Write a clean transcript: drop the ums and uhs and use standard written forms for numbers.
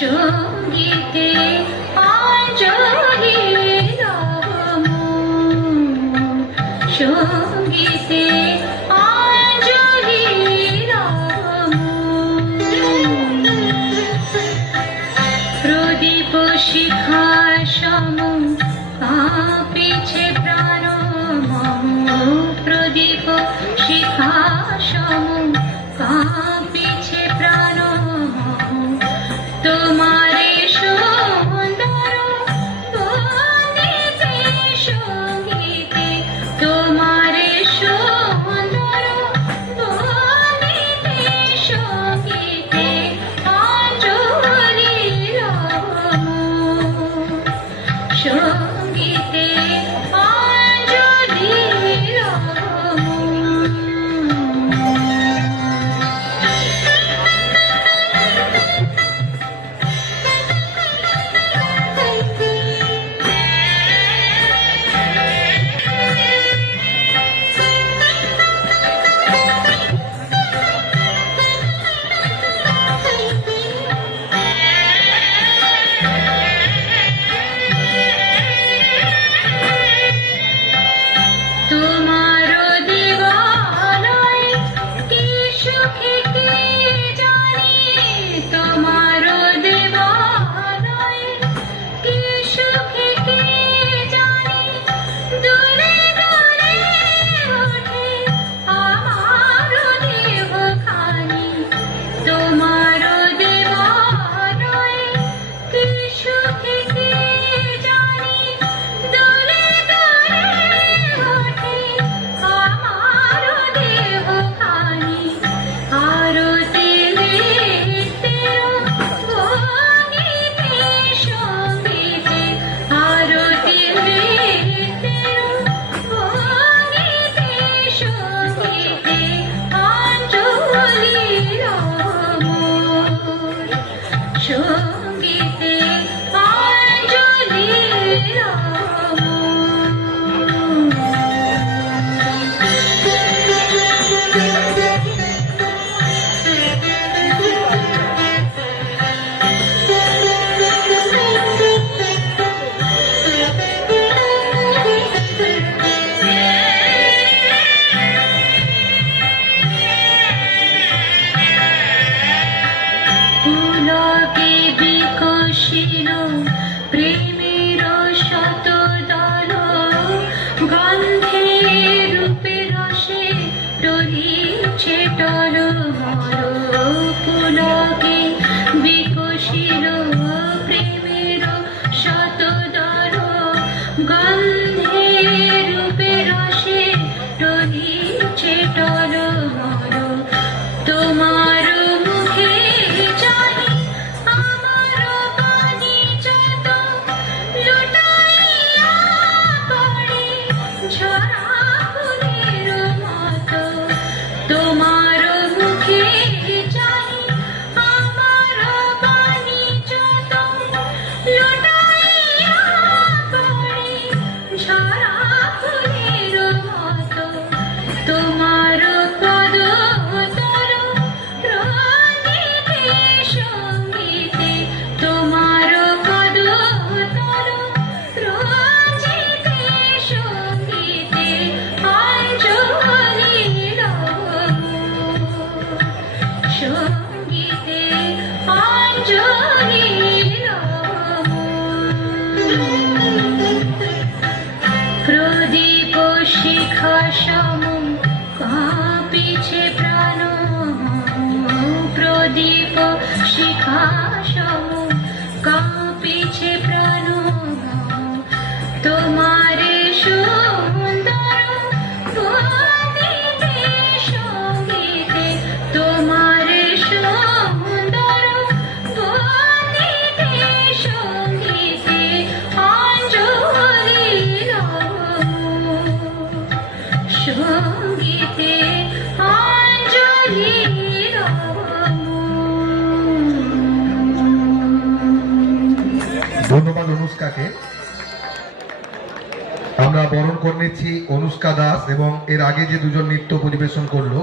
সঙ্গীতে অঞ্জলি রাম, সঙ্গীতে অঞ্জলি রাম। প্রদীপ শিখা সম কাঁপিছে প্রাণ মম, প্রদীপ শিখা সম কাঁপিছে প্রাণ মম। তোমারে সুন্দর বন্দিতে সঙ্গীতে, তোমারে সুন্দর বন্দিতে সঙ্গীতে অঞ্জলি রাম, সঙ্গীতে অঞ্জলি রাম। তোমারো দেবালয় কি সুখে কে জানি, তোমারো দেবালয় কি সুখে কে জানি। দুলে দুলে ওঠে আমারো দেহখানি, তোমারো দেবালয় কি সুখে কে জানি। দুলে দুলে ওঠে আমারো দেহখানি, আরতি তেরো ভঙ্গিতে সঙ্গীতে, আরতি তেরো ভঙ্গিতে সঙ্গীতে অঞ্জলি রাম, সঙ্গীতে অঞ্জলি রাম। পুলকে বিকশিল প্রেমের শত দল, গন্ধে রূপে রসে রহিছে টলমল। পুলকে বিকশিল প্রেমের শত দল, গন্ধে রূপে রসে রহিছে টলমল। তোমার মুখে চাহি আমার বাণী যত, লুটাইয়া পড়ে ঝরা ফুলের মতো। তোমার মুখে চাহি আমার বাণী যত, লুটাইয়া পড়ে ঝরা ফুলের মতো। তোমার পদ তল রঙিতে সঙ্গীতে, তোমার পদ তল রঙিতে সঙ্গীতে অঞ্জলি রাম, সঙ্গীতে অঞ্জলি রাম। প্রদীপ শিখা সম কাঁপিছে প্রাণ, প্রদীপ শিখা সম কাঁপিছে প্রাণ। তোমারে সুন্দর বন্দিতে সঙ্গীতে, তোমারে সুন্দর বন্দিতে সঙ্গীতে অঞ্জলি রাম, সঙ্গীতে অঞ্জলি রাম। ধন্যবাদ অনুষ্কাকে। আমরা বরণ করে নিচ্ছি অনুষ্কা দাস এবং এর আগে যে দুজন নৃত্য পরিবেশন করলো